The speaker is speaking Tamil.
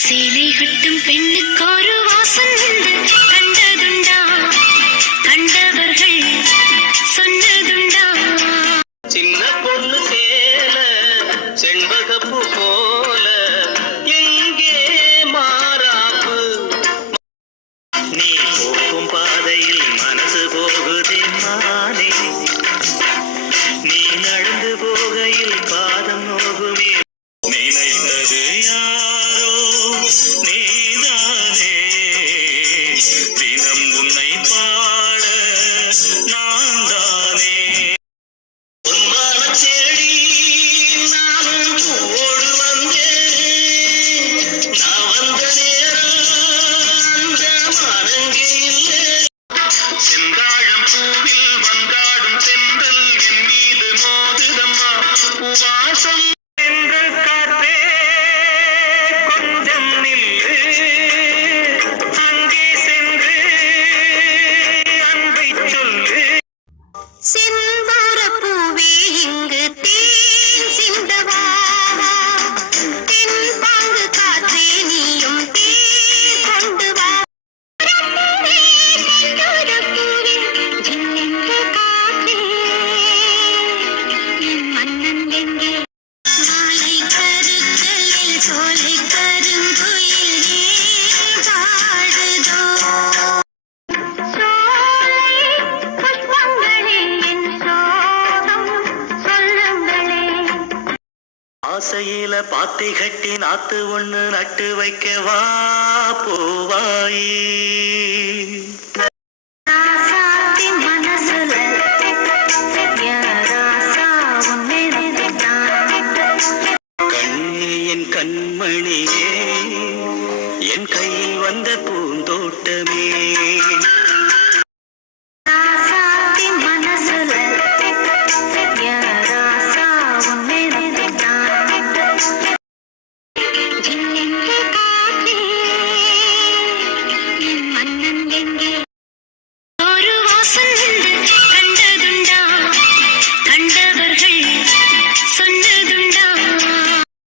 சேலை கட்டும் பெண்ணுக்கு ஒரு வாசம் உண்டு, கண்டதுண்டா கண்டவர்கள் சொன்னதுண்டா. சின்ன பொண்ணு சேல செண்பகப்பு போல எங்கே மாறாப்பு. நீ போகும் பாதையில் மனசு போகுதே மானே, நீ நடந்து போகையில் பாதம் நோகுமே. நினைத்தது யாரோ நீதானே, தினம் உன்னை பாட நான் தானே. பொன்மான செடி நானும் பூவோடு வந்தேன், நான் வந்த நேரம் அந்த மனங்கே இல்லை. செந்தாழம் பூவில் வந்தாடும் செந்தல் என் மீது மோதுதம்மா, உவாசம் என்று காத்தே கொஞ்சம் நில்லு, அங்கே சென்று அன்பை சொல்லு. செந்தார பூவே இங்கு தேன் சிந்தவா, தென் பாங்கு காற்றே நீயும் தேன் கொண்டு வா. செந்தார பூவே ஜில்லென்ற காற்றே என் மன்னன் எங்கே. மாலை கருக்கையில் சோலை கருங்குயில் ஏன் பாடுதோ. சோலை புஷ்பங்களே என் சோகம் சொல்லுங்களே. ஆசையில பாத்தி கட்டி நாத்து ஒண்ணு நட்டு வைக்க வா பூவாயி. ராசாத்தி மனசுல என் ராசா உன் நினைவுதான். கண்ணே என் கண்மணியே, என் கையில் வந்த பூ